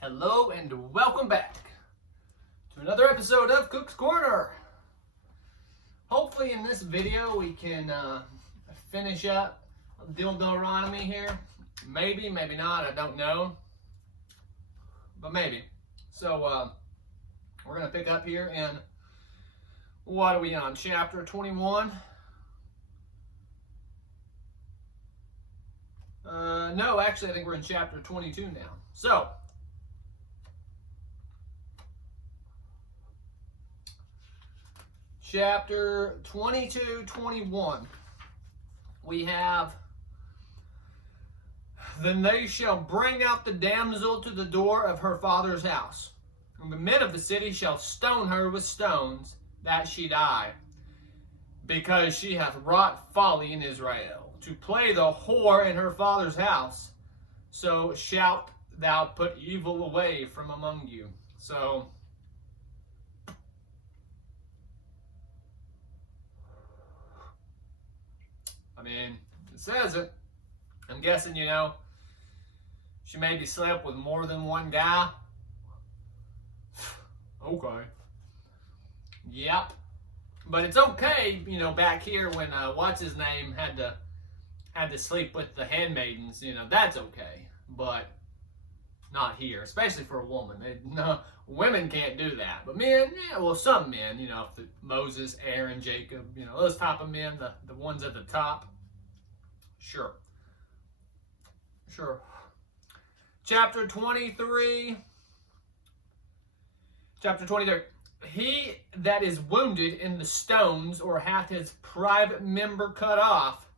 Hello and welcome back to another episode of Cook's Corner. Hopefully in this video we can finish up Deuteronomy here. Maybe, maybe not, I don't know. But maybe. So we're going to pick up here in, what are we on, chapter 21? No, actually I think we're in chapter 22 now. So, chapter 22, 21, we have, "Then they shall bring out the damsel to the door of her father's house, and the men of the city shall stone her with stones, that she die, because she hath wrought folly in Israel, to play the whore in her father's house. So shalt thou put evil away from among you." So, I mean, it says it. I'm guessing, she maybe slept with more than one guy. Okay. Yep. But it's okay, back here when, what's his name had to sleep with the handmaidens, that's okay. But not here, especially for a woman. No, women can't do that. But men, yeah, well, some men, Moses, Aaron, Jacob, those type of men, the ones at the top. Sure. Chapter 23. "He that is wounded in the stones, or hath his private member cut off,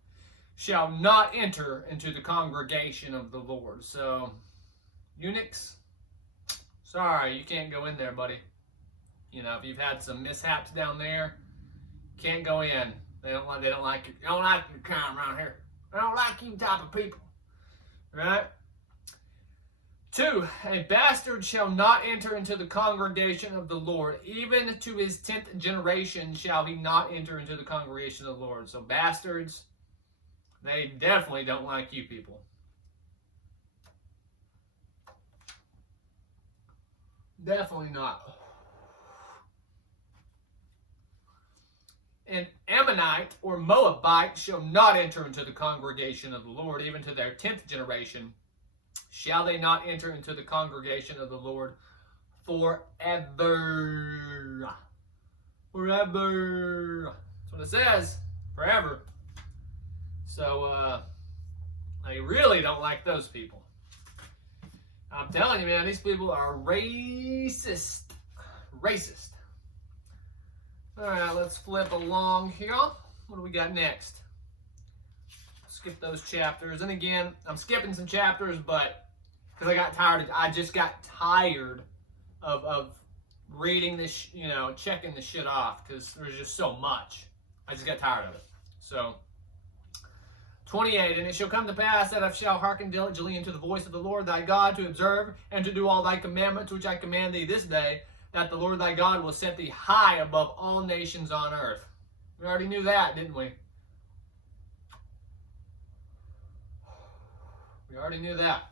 shall not enter into the congregation of the Lord." So, eunuchs, sorry, you can't go in there, buddy. If you've had some mishaps down there, can't go in. They don't like you. They don't like your kind around here. They don't like you type of people. Right? 2, "A bastard shall not enter into the congregation of the Lord. Even to his 10th generation shall he not enter into the congregation of the Lord." So bastards, they definitely don't like you people. Definitely not. "An Ammonite or Moabite shall not enter into the congregation of the Lord. Even to their 10th generation shall they not enter into the congregation of the Lord forever." Forever. That's what it says. Forever. So, I really don't like those people. I'm telling you, man, these people are racist. Racist. Alright, let's flip along here. What do we got next? Skip those chapters. And again, I'm skipping some chapters, but because I just got tired of reading this, checking the shit off, because there's just so much. I just got tired of it. So, 28, "And it shall come to pass that I shall hearken diligently unto the voice of the Lord thy God, to observe and to do all thy commandments which I command thee this day, that the Lord thy God will set thee high above all nations on earth." We already knew that, didn't we? We already knew that.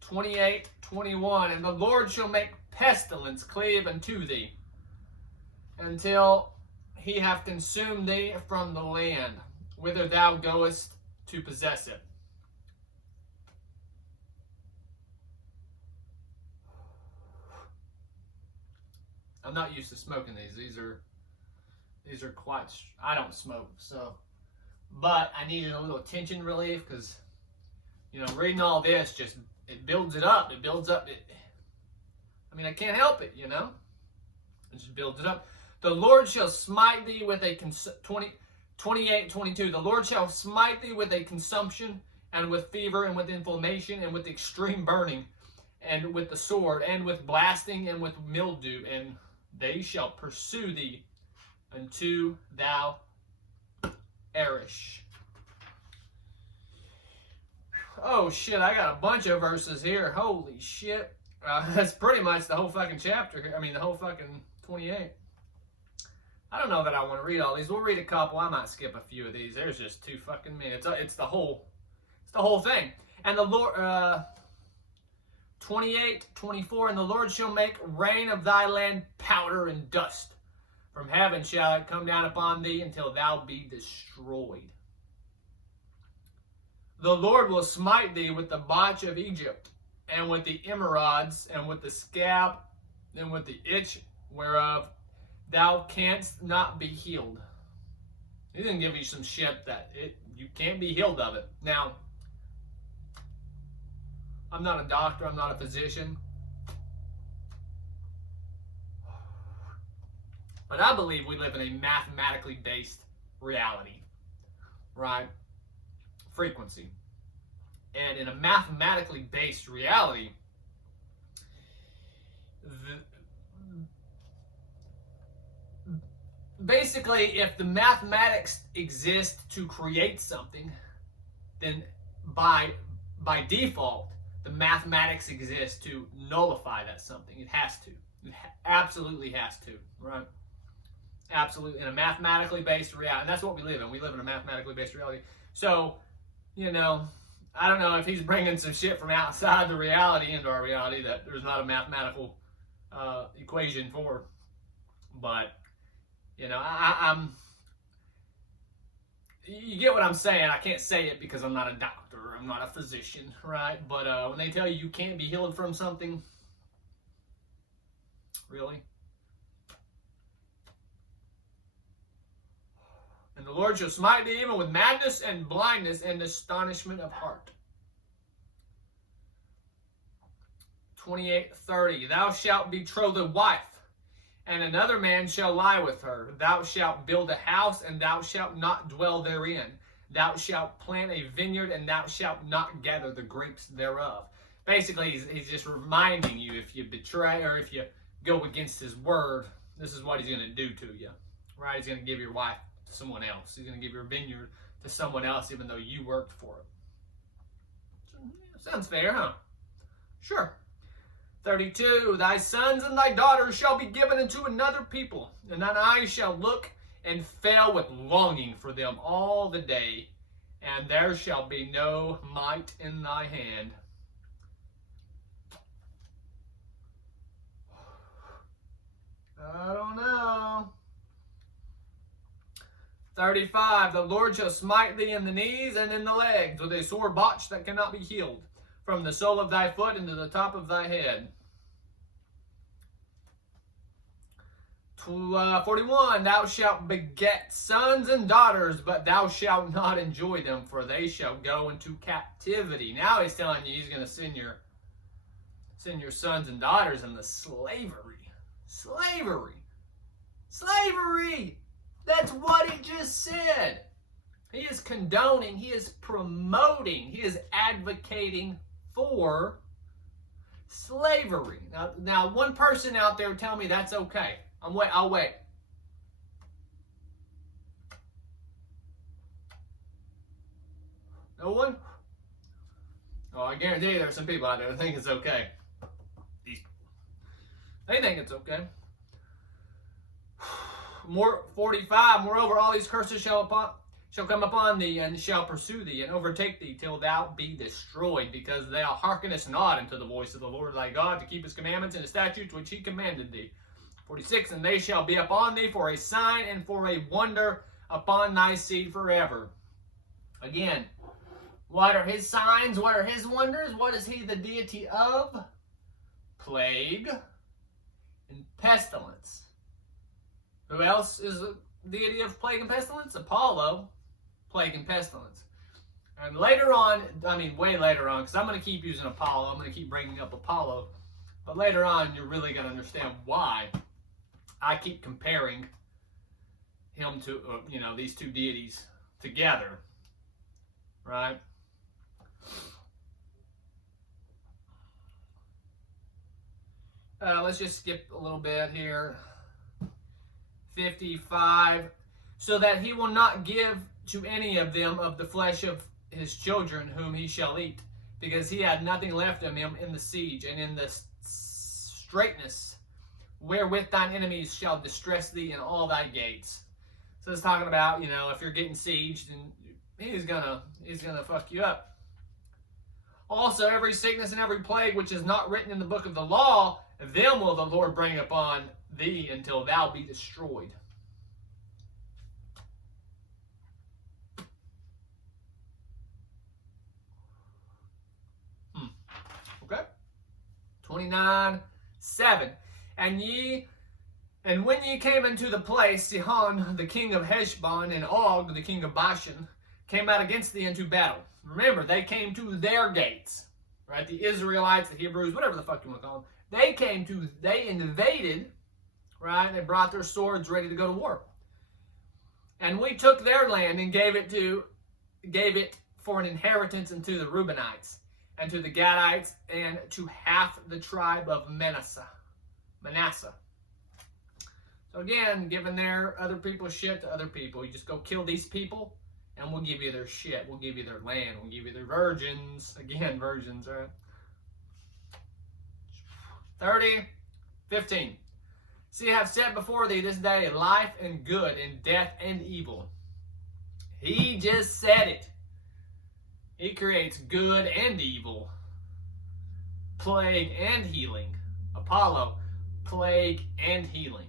28, 21, "And the Lord shall make pestilence cleave unto thee, until he have consumed thee from the land, whither thou goest to possess it." I'm not used to smoking these. These are quite. I don't smoke, so. But I needed a little tension relief because, reading all this it builds it up. It builds up. I can't help it, It just builds it up. "The Lord shall smite thee with a 28, 22. "The Lord shall smite thee with a consumption, and with fever, and with inflammation, and with extreme burning, and with the sword, and with blasting, and with mildew, and they shall pursue thee unto thou perish." Oh shit, I got a bunch of verses here. Holy shit. That's pretty much the whole fucking chapter here. The whole fucking 28. I don't know that I want to read all these. We'll read a couple. I might skip a few of these. There's just too fucking many. It's the whole thing. "And the Lord, 28:24, and the Lord shall make rain of thy land powder and dust. From heaven shall it come down upon thee until thou be destroyed. The Lord will smite thee with the botch of Egypt, and with the emerods, and with the scab, and with the itch whereof thou canst not be healed. He didn't give you some shit that you can't be healed of it. Now, I'm not a doctor, I'm not a physician, but I believe we live in a mathematically based reality, right? Frequency. And in a mathematically based reality, basically, if the mathematics exist to create something, then by default, the mathematics exists to nullify that something. It has to. It absolutely has to, right? Absolutely. In a mathematically based reality. And that's what we live in. We live in a mathematically based reality. So, I don't know if he's bringing some shit from outside the reality into our reality that there's not a mathematical equation for. But, I'm you get what I'm saying. I can't say it because I'm not a doctor. I'm not a physician, right? But when they tell you can't be healed from something, really? And the Lord shall smite thee even with madness and blindness and astonishment of heart. 28:30. Thou shalt betroth a wife, and another man shall lie with her. Thou shalt build a house, and thou shalt not dwell therein. Thou shalt plant a vineyard, and thou shalt not gather the grapes thereof. Basically, he's just reminding you, if you betray or if you go against his word, this is what he's going to do to you. Right? He's going to give your wife to someone else. He's going to give your vineyard to someone else, even though you worked for it. Sounds fair, huh? Sure. 32, thy sons and thy daughters shall be given unto another people, and thine eyes shall look and fail with longing for them all the day, and there shall be no might in thy hand. I don't know. 35, the Lord shall smite thee in the knees and in the legs with a sore botch that cannot be healed, from the sole of thy foot into the top of thy head. 41, thou shalt beget sons and daughters, but thou shalt not enjoy them, for they shall go into captivity. Now he's telling you he's going to send your sons and daughters into slavery. Slavery. Slavery. That's what he just said. He is condoning, he is promoting, he is advocating for slavery. Now one person out there tell me that's okay. I'll wait. No one? Oh, I guarantee you there's some people out there that think it's okay. They think it's okay. 45, moreover, all these curses shall come upon thee, and shall pursue thee, and overtake thee, till thou be destroyed, because thou hearkenest not unto the voice of the Lord thy God, to keep his commandments and his statutes which he commanded thee. 46, and they shall be upon thee for a sign and for a wonder upon thy seed forever. Again, what are his signs? What are his wonders? What is he the deity of? Plague and pestilence. Who else is the deity of plague and pestilence? Apollo, plague and pestilence. And later on, way later on, because I'm going to keep using Apollo, I'm going to keep bringing up Apollo, but later on you're really going to understand why I keep comparing him to, these two deities together, right? Let's just skip a little bit here. 55, so that he will not give to any of them of the flesh of his children whom he shall eat, because he had nothing left of him in the siege, and in the straitness wherewith thine enemies shall distress thee in all thy gates. So it's talking about, if you're getting sieged, and he's gonna fuck you up. Also, every sickness and every plague which is not written in the book of the law, them will the Lord bring upon thee until thou be destroyed. Okay. 29:7. And when ye came into the place, Sihon, the king of Heshbon, and Og, the king of Bashan, came out against thee into battle. Remember, they came to their gates, right? The Israelites, the Hebrews, whatever the fuck you want to call them. They invaded, right? They brought their swords ready to go to war. And we took their land and gave it for an inheritance unto the Reubenites, and to the Gadites, and to half the tribe of Manasseh. So again, giving their other people's shit to other people. You just go kill these people, and we'll give you their shit. We'll give you their land. We'll give you their virgins. Again, virgins, right? 30:15. See, I have set before thee this day life and good, and death and evil. He just said it. He creates good and evil, plague and healing. Apollo, plague and healing.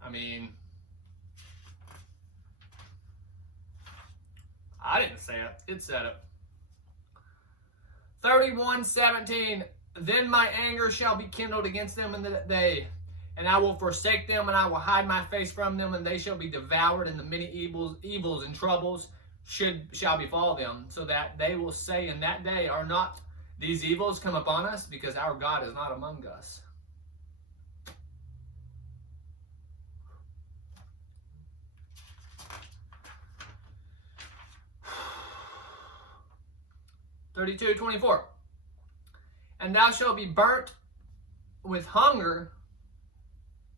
I mean, I didn't say it. It said it. 31:17. Then my anger shall be kindled against them in that day, and I will forsake them, and I will hide my face from them, and they shall be devoured, and the many evils and troubles shall befall them, so that they will say in that day, are not these evils come upon us, because our God is not among us. (32:24). And thou shalt be burnt with hunger,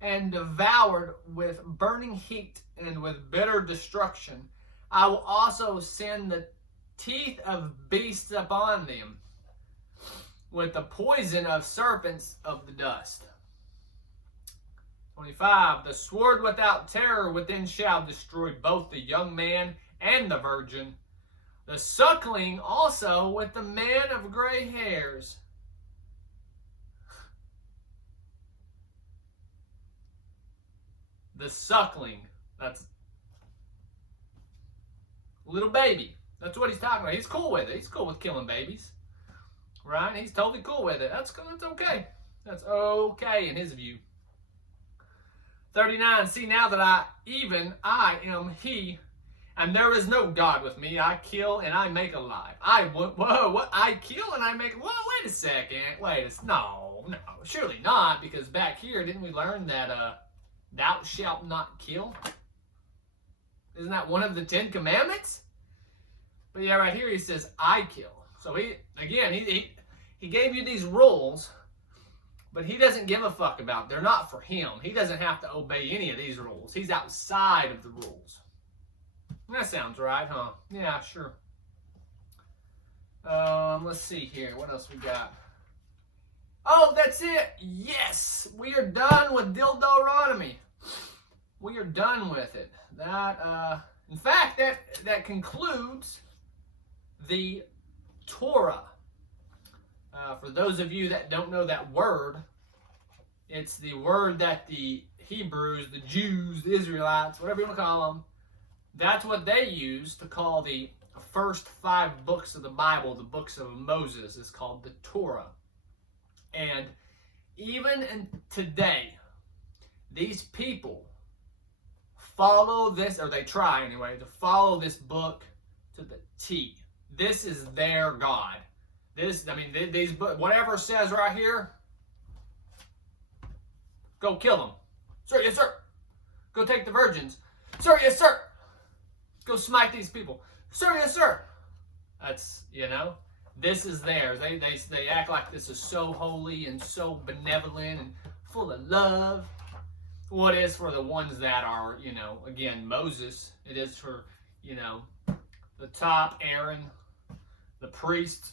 and devoured with burning heat, and with bitter destruction. I will also send the teeth of beasts upon them, with the poison of serpents of the dust. 25. The sword without terror within shall destroy both the young man and the virgin, the suckling also with the man of gray hairs. The suckling, that's little baby. That's what he's talking about. He's cool with it. He's cool with killing babies, right? He's totally cool with it. That's okay. That's okay in his view. 39. See now that I am he, and there is no God with me. I kill and I make alive. I kill and I make. Whoa, wait a second. No, surely not, because back here, didn't we learn that thou shalt not kill? Isn't that one of the 10 commandments? But yeah, right here he says, I kill. So he gave you these rules, but he doesn't give a fuck about. They're not for him. He doesn't have to obey any of these rules. He's outside of the rules. That sounds right, huh? Yeah, sure. Let's see here. What else we got? Oh, that's it. Yes, we are done with Deuteronomy. We are done with it. In fact, that concludes the Torah. For those of you that don't know that word, it's the word that the Hebrews, the Jews, the Israelites, whatever you want to call them, that's what they use to call the first 5 books of the Bible, the books of Moses, is called the Torah. And even today, these people follow this, or they try anyway, to follow this book to the T. This is their God. These whatever it says right here, go kill them. Sir, yes, sir. Go take the virgins. Sir, yes, sir. Go smite these people. Sir, yes, sir. That's, this is theirs. They act like this is so holy and so benevolent and full of love. Well, it is for the ones that are, again, Moses. It is for, the top, Aaron, the priest,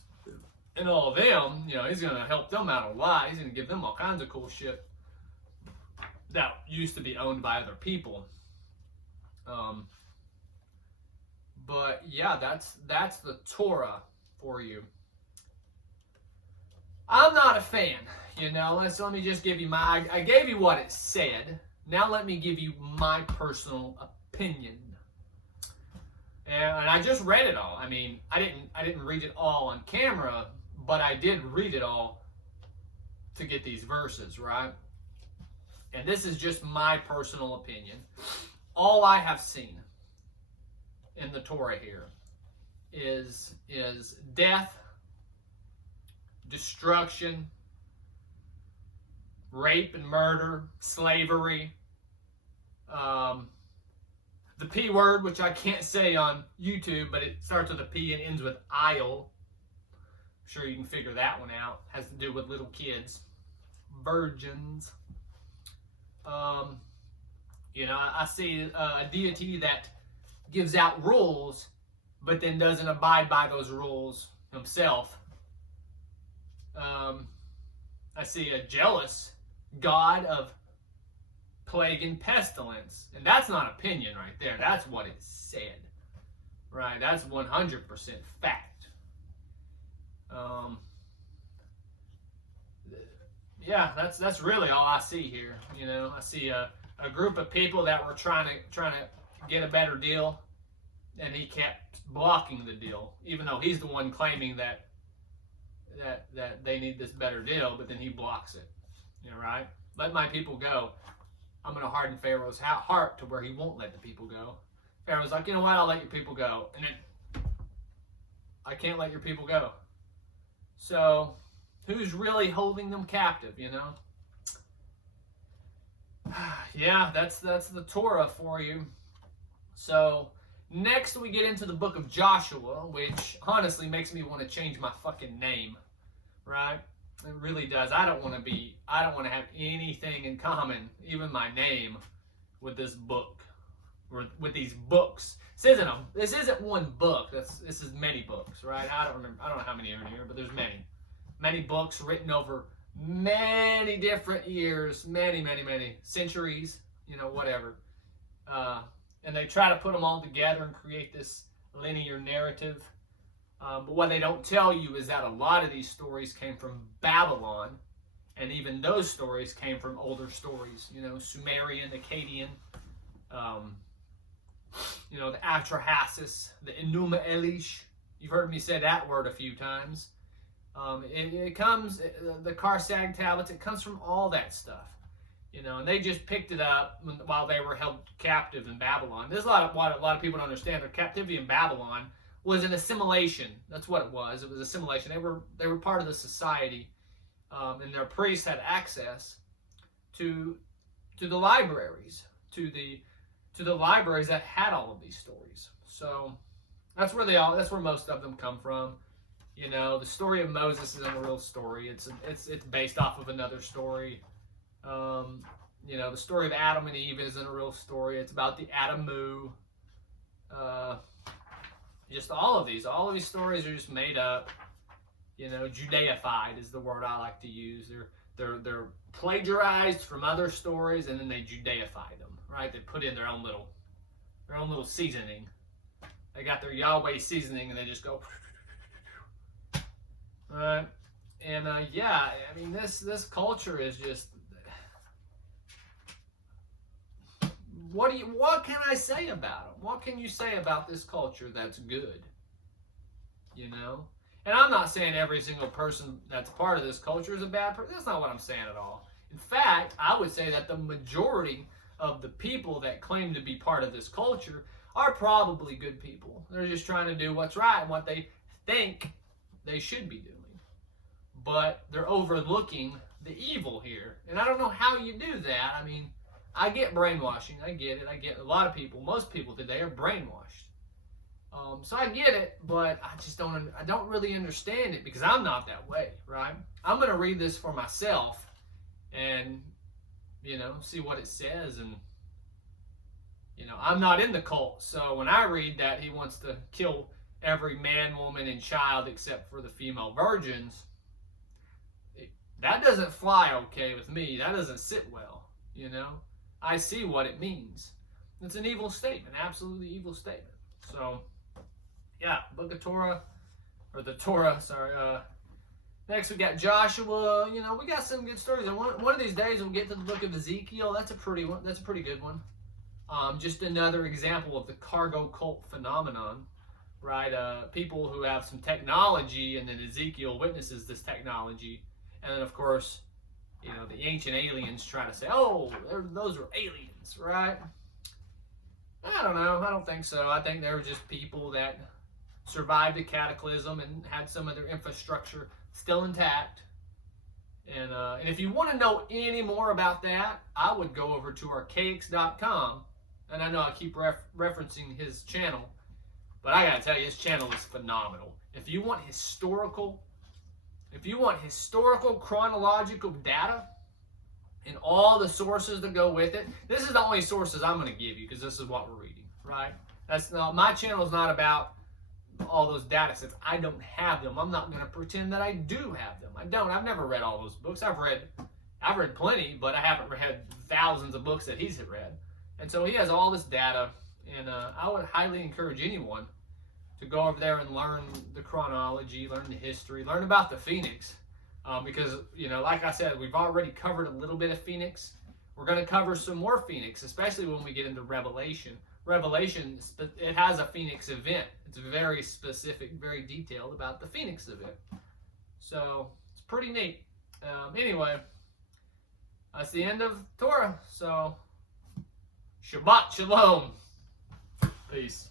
and all of them. He's going to help them out a lot. He's going to give them all kinds of cool shit that used to be owned by other people. But yeah, that's the Torah for you. I'm not a fan, you know. Let me just give you I gave you what it said. Now let me give you my personal opinion. And I just read it all. I mean, I didn't read it all on camera, but I did read it all to get these verses, right? And this is just my personal opinion. All I have seen in the Torah here is death, destruction, rape and murder, slavery, the P word, which I can't say on YouTube, but it starts with a P and ends with "ile." I'm sure you can figure that one out. Has to do with little kids, virgins. You know, I see a deity that gives out rules, but then doesn't abide by those rules himself. I see a jealous God of plague and pestilence. And that's not opinion right there. That's what it said. Right? That's 100% fact. Yeah, that's really all I see here. You know, I see a group of people that were trying to get a better deal, and he kept blocking the deal, even though he's the one claiming that they need this better deal, but then he blocks it. You know, right? Let my people go. I'm going to harden Pharaoh's heart to where he won't let the people go. Pharaoh's like, you know what? I'll let your people go. And then I can't let your people go. So who's really holding them captive, you know? Yeah, that's the Torah for you. So next we get into the book of Joshua, which honestly makes me want to change my fucking name, right? It really does. I don't want to have anything in common, even my name, with this book, or with these books. This isn't one book. This is many books, right? I don't know how many are in here, but there's many books written over many different years, many centuries, you know, whatever. And they try to put them all together and create this linear narrative. But what they don't tell you is that a lot of these stories came from Babylon, and even those stories came from older stories, you know, Sumerian, Akkadian, you know, the Atrahasis, the Enuma Elish. You've heard me say that word a few times. It comes, the Karsag tablets, it comes from all that stuff, you know, and they just picked it up while they were held captive in Babylon. There's a lot of people don't understand. Their captivity in Babylon was an assimilation. That's what it was. It was assimilation. They were part of the society, and their priests had access to the libraries, to the libraries that had all of these stories. So that's where most of them come from. You know, the story of Moses isn't a real story. It's based off of another story. You know, the story of Adam and Eve isn't a real story. It's about the Adamu. Just all of these stories are just made up. You know, Judaified is the word I like to use. They're plagiarized from other stories, and then they Judaify them, right? They put in their own little seasoning. They got their Yahweh seasoning, and they just go. Right? And yeah, I mean, this culture is just. What can I say about them? What can you say about this culture that's good? You know? And I'm not saying every single person that's part of this culture is a bad person. That's not what I'm saying at all. In fact, I would say that the majority of the people that claim to be part of this culture are probably good people. They're just trying to do what's right and what they think they should be doing. But they're overlooking the evil here. And I don't know how you do that. I mean, I get brainwashing. I get it. I get a lot of people, most people today are brainwashed. So I get it, but I don't really understand it because I'm not that way, right? I'm going to read this for myself and, you know, see what it says. And, you know, I'm not in the cult. So when I read that he wants to kill every man, woman, and child except for the female virgins, that doesn't fly okay with me. That doesn't sit well, you know? I see what it means. It's an evil statement, absolutely evil statement. So, yeah, Book of Torah, or the Torah, sorry. Next we got Joshua. You know, we got some good stories. And one of these days we'll get to the book of Ezekiel. That's a pretty one. That's a pretty good one. Just another example of the cargo cult phenomenon, right? People who have some technology, and then Ezekiel witnesses this technology, and then of course, you know, the ancient aliens try to say, "Oh, those are aliens," right? I don't know. I don't think so. I think they were just people that survived the cataclysm and had some of their infrastructure still intact. And if you want to know any more about that, I would go over to archaics.com. And I know I keep referencing his channel, but I gotta tell you, his channel is phenomenal. If you want historical chronological data and all the sources that go with it, this is the only sources I'm going to give you because this is what we're reading, right? That's not, my channel is not about all those data sets. I don't have them. I'm not going to pretend that I do have them. I don't. I've never read all those books. I've read plenty, but I haven't read thousands of books that he's read. And so he has all this data, and I would highly encourage anyone to go over there and learn the chronology, learn the history, learn about the Phoenix. Because, you know, like I said, we've already covered a little bit of Phoenix. We're going to cover some more Phoenix, especially when we get into Revelation. Revelation, it has a Phoenix event. It's very specific, very detailed about the Phoenix event. So, it's pretty neat. Anyway, that's the end of Torah. So, Shabbat Shalom. Peace.